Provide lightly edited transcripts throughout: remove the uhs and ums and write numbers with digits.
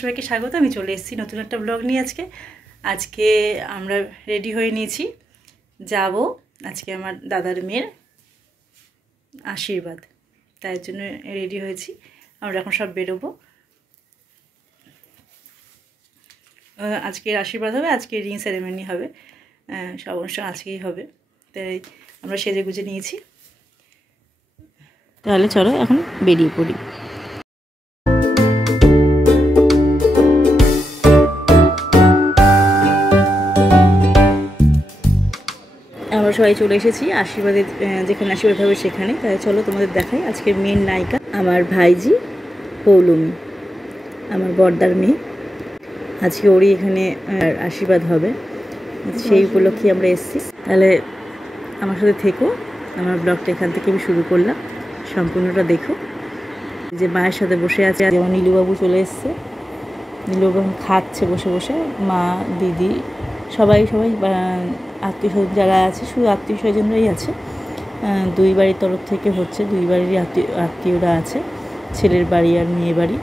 সবাইকে স্বাগত। আমি চলে এসেছি নতুন একটা ব্লগ নিয়ে। আজকে আমরা রেডি হয়ে নিয়েছি, যাব আজকে আমার দাদার মেয়ের আশীর্বাদ, তাই জন্য রেডি হয়েছি। আমরা এখন সব বেরোবো। আজকের আশীর্বাদ হবে, আজকে রিং সেরেমনি হবে, সব অনুষ্ঠান আজকেই হবে, তাই আমরা সেজে গুজে নিয়েছি। তাহলে চলো এখন বেরিয়ে পড়ি। আমরা সবাই চলে এসেছি আশীর্বাদের, যেখানে আশীর্বাদ হবে সেখানে। তাই চলো তোমাদের দেখাই। আজকের মেন নায়িকা আমার ভাইজি পৌলমী, আমার বড়দার মেয়ে। আজকে ওরই এখানে আশীর্বাদ হবে, সেই উপলক্ষে আমরা এসেছি। তাহলে আমার সাথে থেকো, আমার ব্লগটা এখান থেকে আমি শুরু করলাম, সম্পূর্ণটা দেখো। যে মায়ের সাথে বসে আছে, যেমন নীলুবাবু চলে এসছে, নীলুবাবু খাচ্ছে বসে বসে, মা দিদি সবাই আত্মীয় স্বজন যারা আছে, শুধু আত্মীয় স্বজনরাই আছে। দুই বাড়ির তরফ থেকে হচ্ছে, দুই বাড়িরই আত্মীয়রা আছে, ছেলের বাড়ি আর মেয়ে বাড়ি,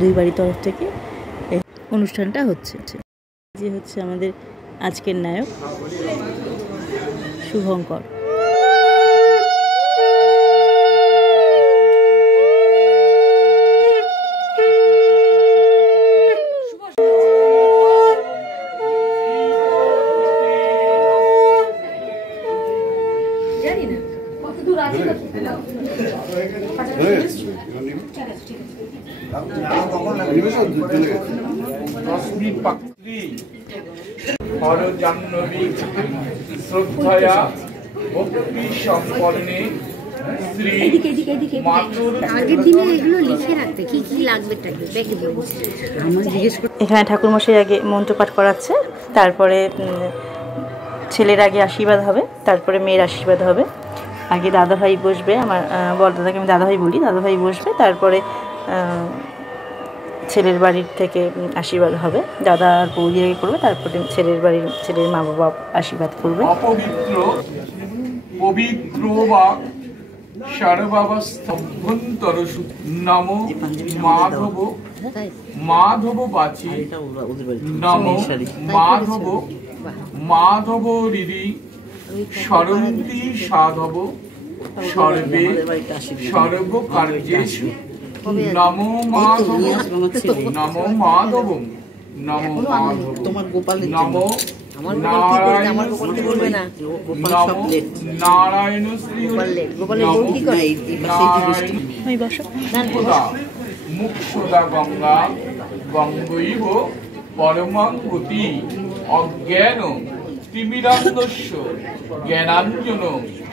দুই বাড়ির তরফ থেকে অনুষ্ঠানটা হচ্ছে। যে হচ্ছে আমাদের আজকের নায়ক শুভঙ্কর। শ্রদ্ধা ভক্তি সম্পন্নে আগের দিনে এগুলো লিখে রাখতে কি কি লাগবে এখানে ঠাকুরমশাই আগে মন্ত্রপাঠ করাচ্ছে, তারপরে ছেলের আগে আশীর্বাদ হবে, তারপরে মেয়ের আশীর্বাদ হবে। আগে দাদাভাই বসবে, আমার বড় দাদাকে আমি দাদাভাই বলি, দাদাভাই বসবে, তারপরে ছেলের বাড়ির থেকে আশীর্বাদ হবে, দাদা আর বৌদি আগে করবে, তারপরে ছেলের বাড়ির ছেলের মা বাবা আশীর্বাদ করবে। অপবিত্র পবিত্র বা সর্বাবস্থাভ্যন্তর নমো মাধব মাধব বাচি নমো মাধব মাধব হৃদি সরন্তি সাধব সর্বে সর্বকার্যেষু নমো মাধব নমো মাধব নমো মাধব নমো নারায়ণ শ্রী মুক্ষদা গঙ্গা গঙ্গৈব পরমাং গতি অজ্ঞান তিমিরান্ধস্য জ্ঞানাঞ্জন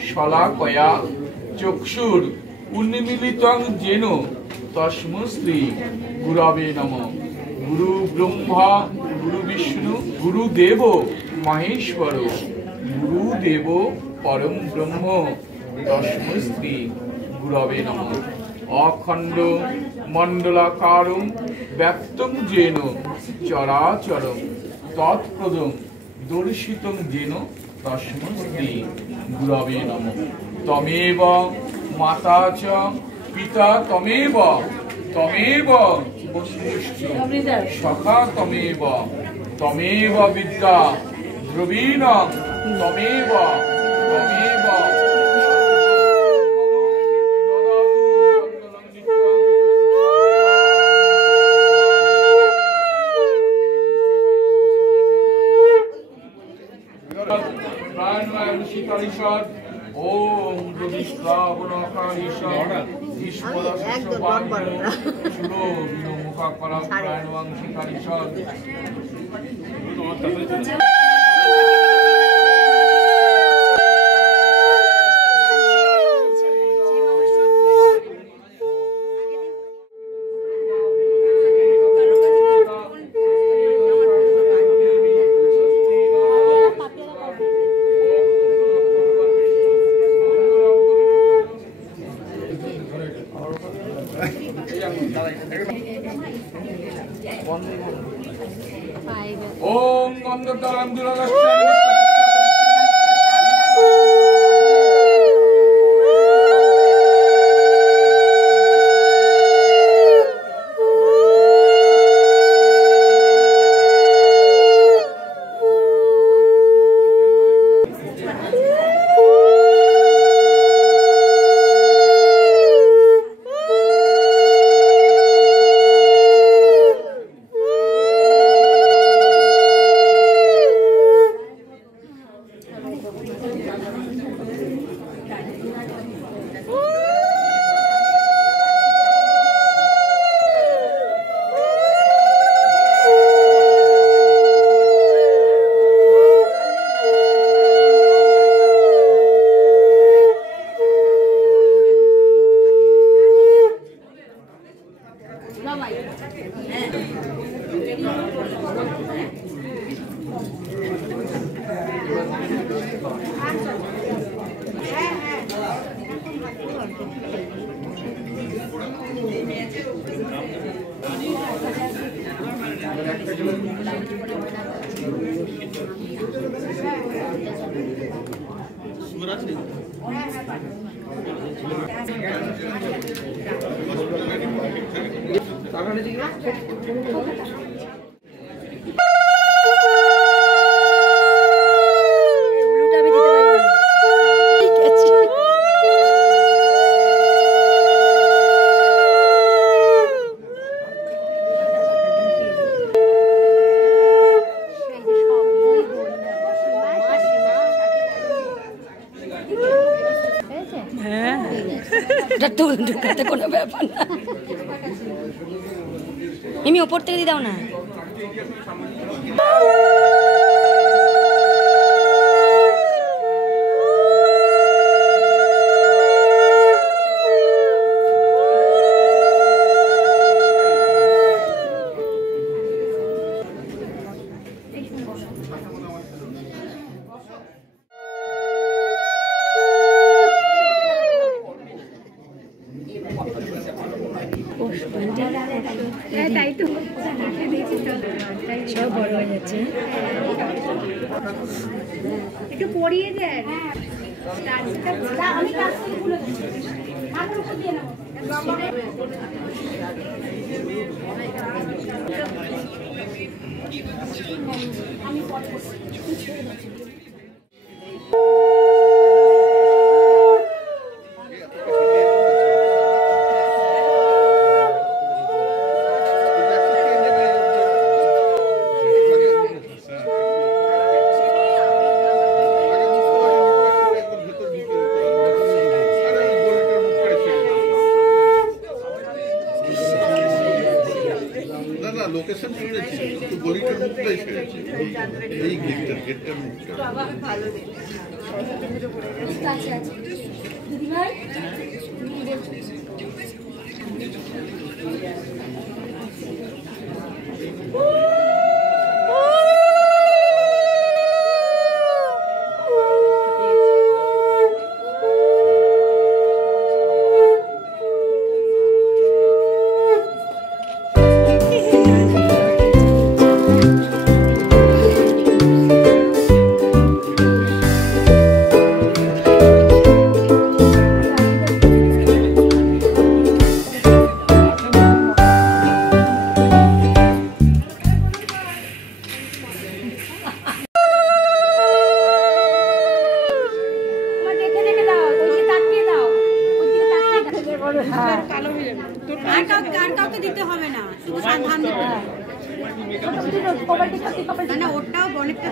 শলাকয়া চক্ষুর উন্মিলিতং যেন তস্मै শ্রী গুরবে নমঃ। গুরু ব্রহ্মা গুরু বিষ্ণু গুরুদেব মহেশ্বর গুরুদেব পরম ব্রহ্ম তস্मै শ্রী গুরবে নমঃ। অখণ্ড মণ্ডলাকারং ব্যক্তং যেন চরাচরং তৎপদং দর্শিতং যেন তস্मै শ্রী গুরবে নমঃ। তমেব মাতা চ পিতা তমেব তমেব বন্ধুশ্চ সখা তমেব তমেব বিদ্যা দ্রবীণং তমেব তমেব প্রাণবায়ুষিকারিষদ ওম প্রতিষ্ঠাবনকারিষদ ঈশ্বরস্যবাণী শুলো বিমুখাকরং প্রাণবায়ুষিকারিষদ। ওম গন্ধতারাম দুরালক্ষ্মী ঢুকাতে কোনো ব্যাপার না, এমনি ওপর থেকে দিয়ে দাও না। তাই তো সব বড় হয়ে যাচ্ছে। একটু পরিয়ে দেন। লোকেশন শুনেছি তো গলিটার মুখটাই ছেড়েছি এই গেটটার মুখটা কাউকে দিতে হবে না, শুধু সাবধান না, ওটাও অনেকটা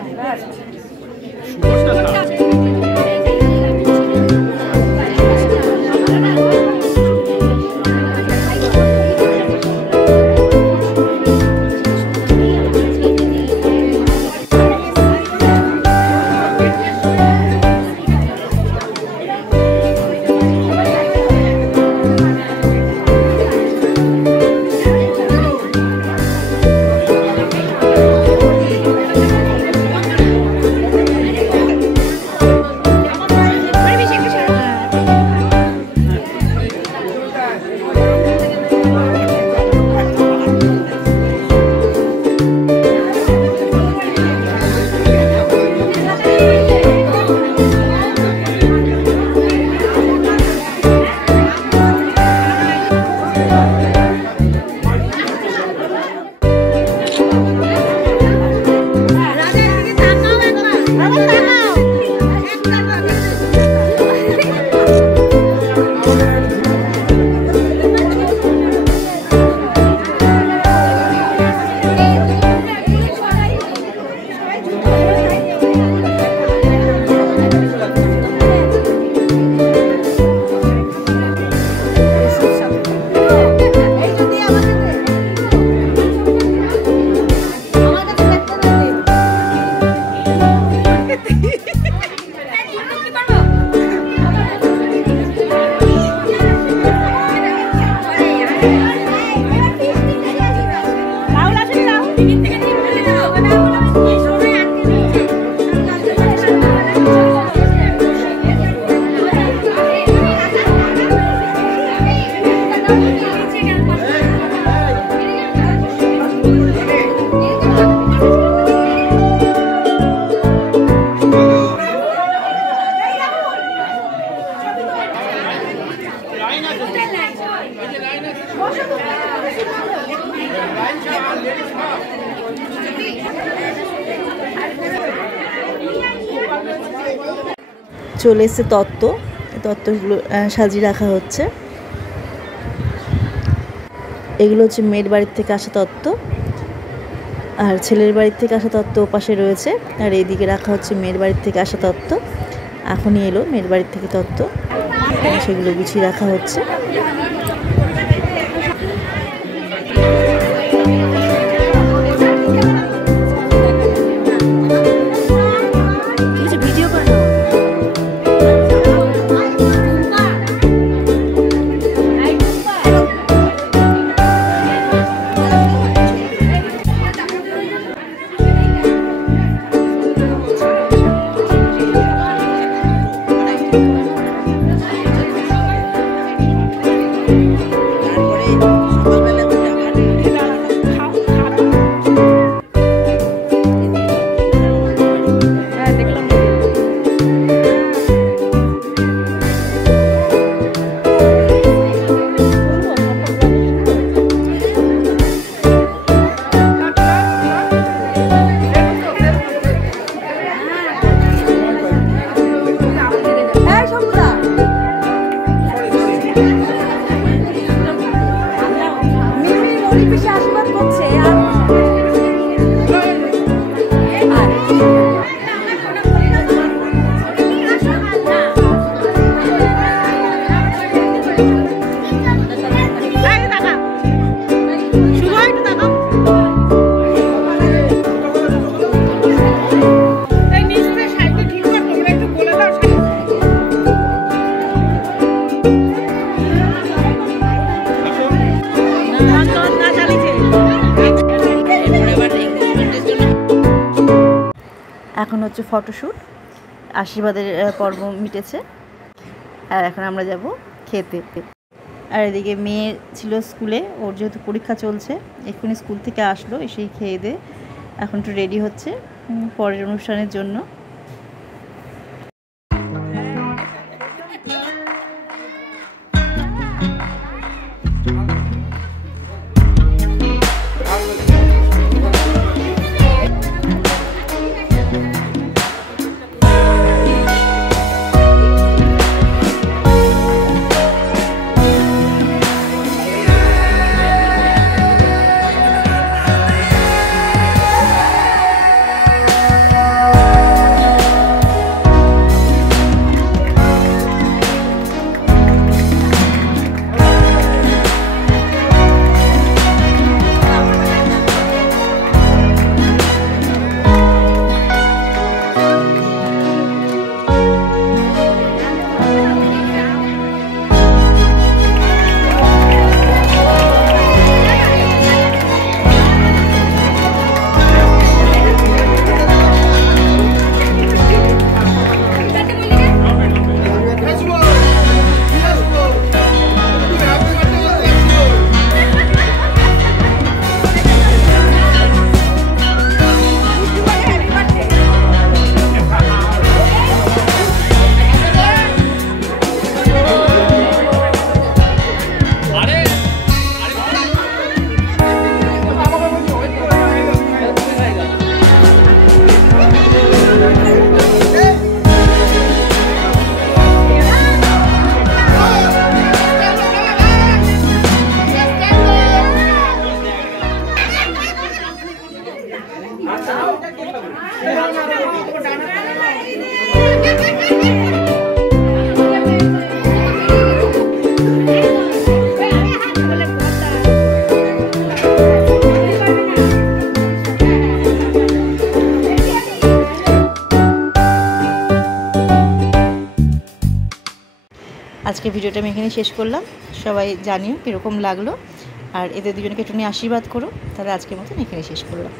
চলে এসছে তত্ত্ব, তত্ত্বগুলো সাজিয়ে রাখা হচ্ছে। এগুলো হচ্ছে মেয়ের বাড়ির থেকে আসা তত্ত্ব, আর ছেলের বাড়ির থেকে আসা তত্ত্ব ওপাশে রয়েছে, আর এইদিকে রাখা হচ্ছে মেয়ের বাড়ির থেকে আসা তত্ত্ব। এখনই এলো মেয়ের বাড়ির থেকে তত্ত্ব, সেগুলো গুছিয়ে রাখা হচ্ছে। এখন হচ্ছে ফটোশ্যুট, আশীর্বাদের পর্ব মিটেছে, আর এখন আমরা যাব খেতে। আর এদিকে মেয়ে ছিল স্কুলে, ওর যেহেতু পরীক্ষা চলছে, এক্ষুনি স্কুল থেকে আসলো, এসেই খেয়ে দিয়ে এখন একটু রেডি হচ্ছে পরের অনুষ্ঠানের জন্য। আজকে ভিডিওটা আমি এখানে শেষ করলাম। সবাই জানিও কীরকম লাগলো, আর এদের দুজনকে একটু নিয়ে আশীর্বাদ করো। তাহলে আজকের মতন এখানে শেষ করলাম।